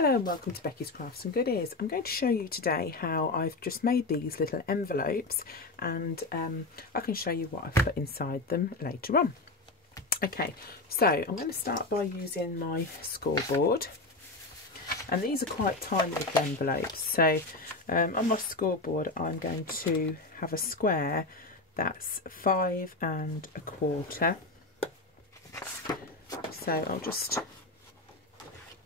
Hello and welcome to Becky's Crafts and Goodies. I'm going to show you today how I've just made these little envelopes, and I can show you what I've put inside them later on. Okay, so I'm going to start by using my scoreboard, and these are quite tiny little envelopes. So on my scoreboard I'm going to have a square that's 5 1/4. So I'll just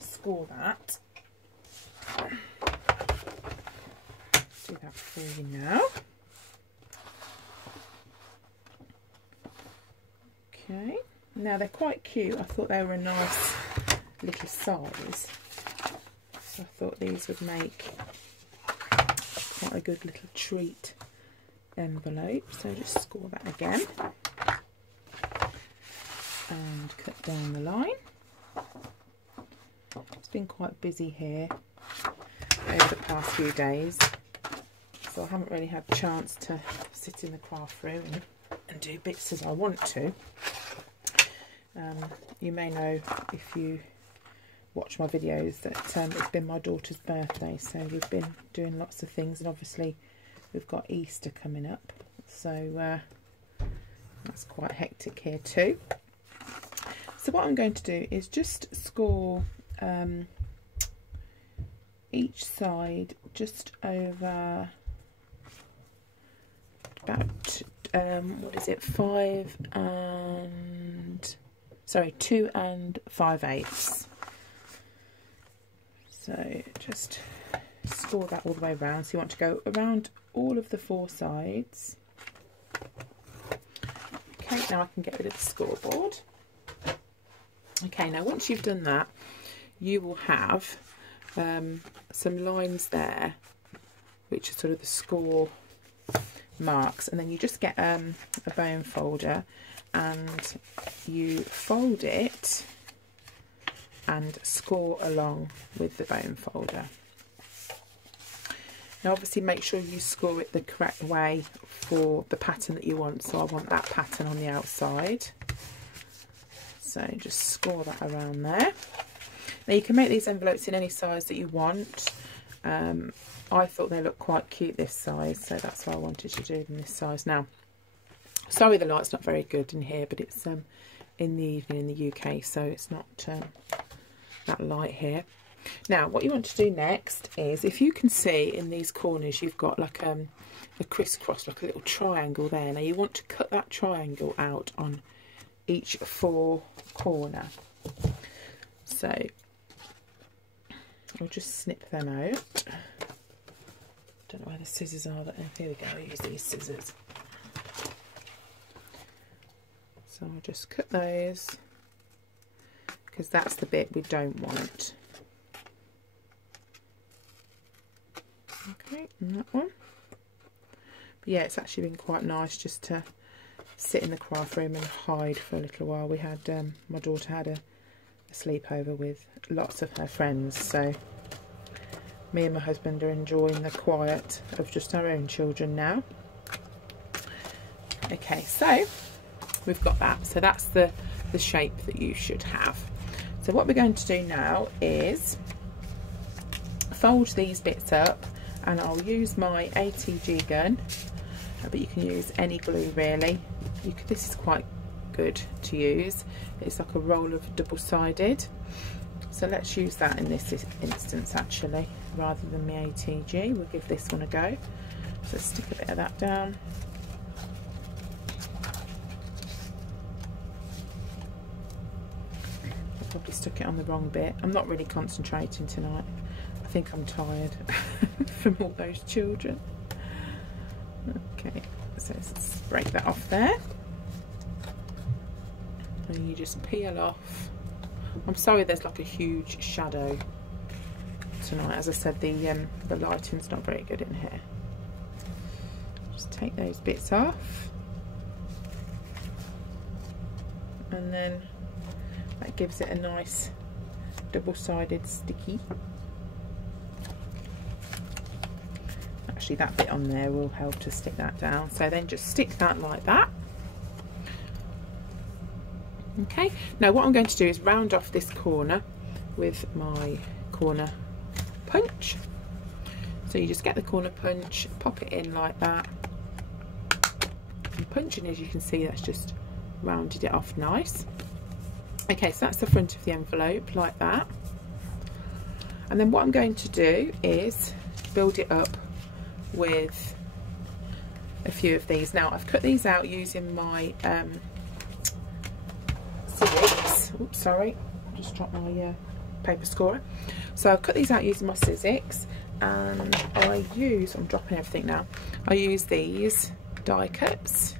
score that. Do that for you now. Okay, now they're quite cute. I thought they were a nice little size, so I thought these would make quite a good little treat envelope. So just score that again and cut down the line. It's been quite busy here over the past few days, so I haven't really had a chance to sit in the craft room and do bits as I want to. You may know, if you watch my videos, that it's been my daughter's birthday, so we've been doing lots of things, and obviously we've got Easter coming up, so that's quite hectic here too. So what I'm going to do is just score each side just over about 2 5/8. So just score that all the way around. So you want to go around all of the 4 sides. Okay, now I can get rid of the scoreboard. Okay, now once you've done that, you will have some lines there which are sort of the score marks, and then you just get a bone folder and you fold it and score along with the bone folder. Now obviously make sure you score it the correct way for the pattern that you want. So I want that pattern on the outside, so just score that around there. Now you can make these envelopes in any size that you want. I thought they looked quite cute this size, so that's why I wanted to do them this size. Now, sorry the light's not very good in here, but it's in the evening in the UK, so it's not that light here. Now what you want to do next is, if you can see in these corners, you've got like a crisscross, like a little triangle there. Now you want to cut that triangle out on each 4 corner. So I'll just snip them out. Don't know where the scissors are. Here we go, I'll use these scissors. So I'll just cut those, because that's the bit we don't want. Okay, and that one. But yeah, it's actually been quite nice just to sit in the craft room and hide for a little while. We had my daughter had a sleepover with lots of her friends, so me and my husband are enjoying the quiet of just our own children now. Okay, so we've got that. So that's the shape that you should have. So what we're going to do now is fold these bits up, and I'll use my ATG gun, but you can use any glue really. This is quite good to use. It's like a roll of double-sided, so let's use that in this instance actually, rather than the ATG. We'll give this one a go. So stick a bit of that down. I probably stuck it on the wrong bit. I'm not really concentrating tonight. I think I'm tired from all those children. Okay, so let's break that off there. And you just peel off. I'm sorry there's like a huge shadow tonight. As I said, the lighting's not very good in here. Just take those bits off, and then that gives it a nice double-sided sticky. Actually that bit on there will help to stick that down. So then just stick that like that. Okay, now what I'm going to do is round off this corner with my corner punch. So you just get the corner punch, pop it in like that, and punching, as you can see, that's just rounded it off nice. Okay, so that's the front of the envelope like that. And then what I'm going to do is build it up with a few of these. Now I've cut these out using my Sizzix. Oops, sorry, I just dropped my paper scorer. So I've cut these out using my Sizzix, and I'm dropping everything now. I use these die cuts.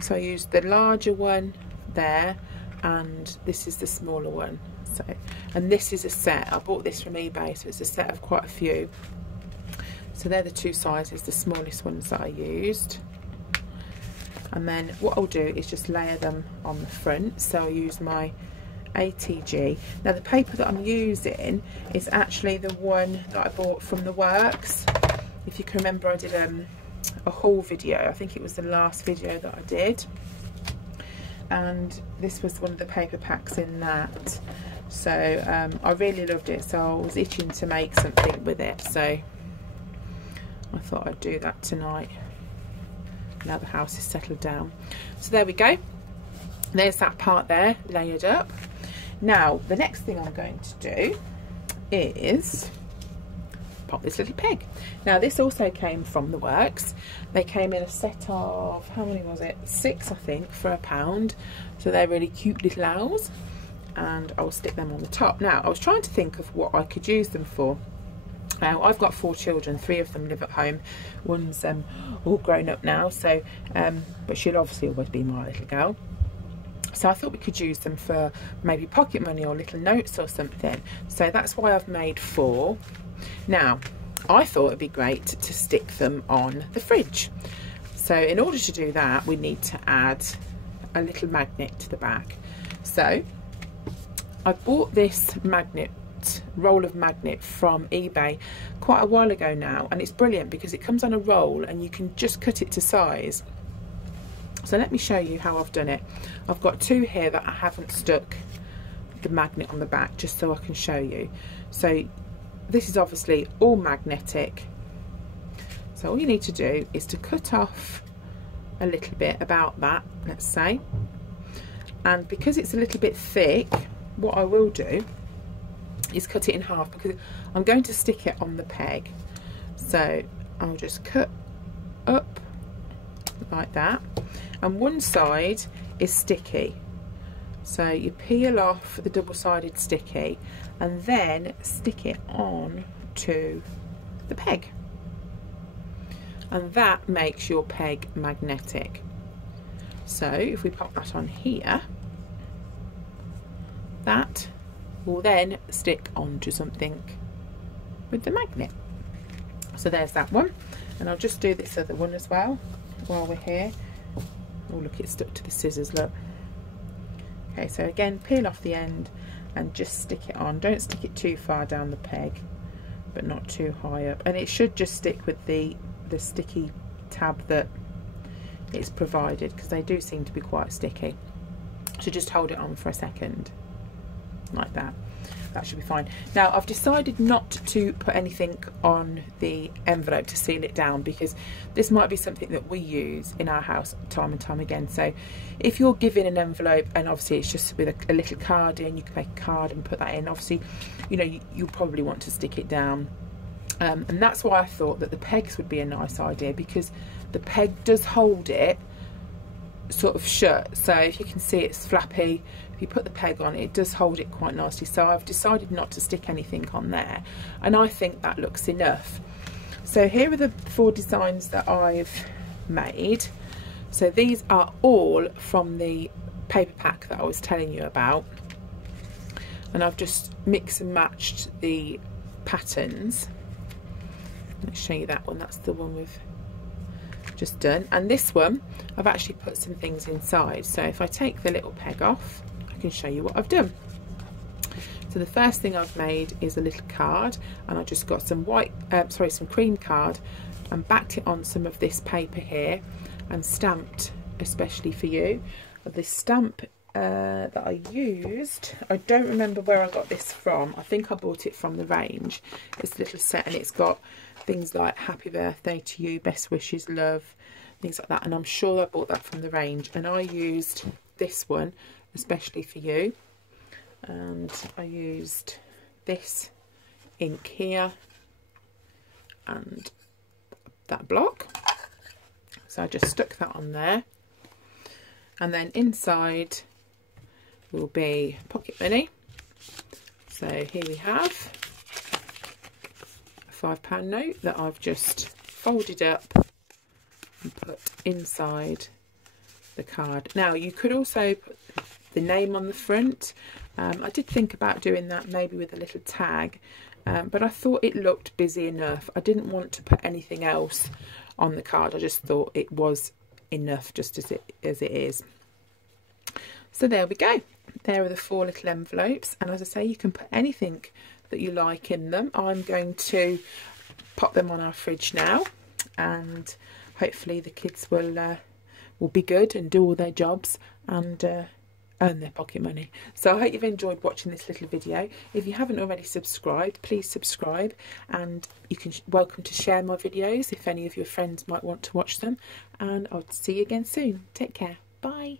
So I used the larger one there, and this is the smaller one. So, and this is a set. I bought this from eBay, so it's a set of quite a few. So they're the two sizes, the smallest ones that I used. And then what I'll do is just layer them on the front. So I'll use my ATG. Now the paper that I'm using is actually the one that I bought from The Works. If you can remember, I did a haul video. I think it was the last video that I did. And this was one of the paper packs in that. So I really loved it. So I was itching to make something with it. So I thought I'd do that tonight. Now the house is settled down. So there we go. There's that part there layered up. Now the next thing I'm going to do is pop this little peg. Now this also came from The Works. They came in a set of, how many was it? 6, I think, for £1. So they're really cute little owls, and I'll stick them on the top. Now I was trying to think of what I could use them for. Now I've got 4 children, 3 of them live at home. One's all grown up now, so but she'll obviously always be my little girl. So I thought we could use them for maybe pocket money or little notes or something. So that's why I've made 4. Now I thought it'd be great to stick them on the fridge. So in order to do that, we need to add a little magnet to the back. So I bought this roll of magnet from eBay quite a while ago now, and it's brilliant because it comes on a roll and you can just cut it to size. So let me show you how I've done it. I've got 2 here that I haven't stuck the magnet on the back, just so I can show you. So this is obviously all magnetic. So all you need to do is to cut off a little bit, about that, let's say. And because it's a little bit thick, what I will do is cut it in half, because I'm going to stick it on the peg. So I'll just cut up like that, and one side is sticky, so you peel off the double-sided sticky and then stick it on to the peg, and that makes your peg magnetic. So if we pop that on here, that will then stick onto something with the magnet. So there's that one, and I'll just do this other one as well while we're here. Oh look, it's stuck to the scissors, look. Okay, so again, peel off the end and just stick it on. Don't stick it too far down the peg, but not too high up, and it should just stick with the sticky tab that it's provided, because they do seem to be quite sticky. So just hold it on for a second like that. That should be fine. Now I've decided not to put anything on the envelope to seal it down, because this might be something that we use in our house time and time again. So if you're given an envelope and obviously it's just with a little card in, you can make a card and put that in. Obviously, you know, you'll probably want to stick it down. And that's why I thought that the pegs would be a nice idea, because the peg does hold it sort of shut. So if you can see, it's flappy. If you put the peg on, it does hold it quite nicely. So I've decided not to stick anything on there, and I think that looks enough. So here are the 4 designs that I've made. So these are all from the paper pack that I was telling you about, and I've just mixed and matched the patterns. Let's show you that one. That's the one we've just done, and this one I've actually put some things inside. So if I take the little peg off, I can show you what I've done. So the first thing I've made is a little card, and I just got some some cream card and backed it on some of this paper here and stamped, especially for you. The stamp that I used. I don't remember where I got this from. I think I bought it from the range. It's a little set and it's got things like happy birthday to you, best wishes, love, things like that. And I'm sure I bought that from the range. And I used this one especially for you. And I used this ink here and that block. So I just stuck that on there. And then inside will be pocket money. So here we have a £5 note that I've just folded up and put inside the card. Now you could also put the name on the front. I did think about doing that maybe with a little tag, but I thought it looked busy enough. I didn't want to put anything else on the card. I just thought it was enough just as it is. So there we go. There are the 4 little envelopes, and as I say, you can put anything that you like in them. I'm going to pop them on our fridge now, and hopefully the kids will be good and do all their jobs and earn their pocket money. So I hope you've enjoyed watching this little video. If you haven't already subscribed, please subscribe, and you can welcome to share my videos if any of your friends might want to watch them, and I'll see you again soon. Take care. Bye.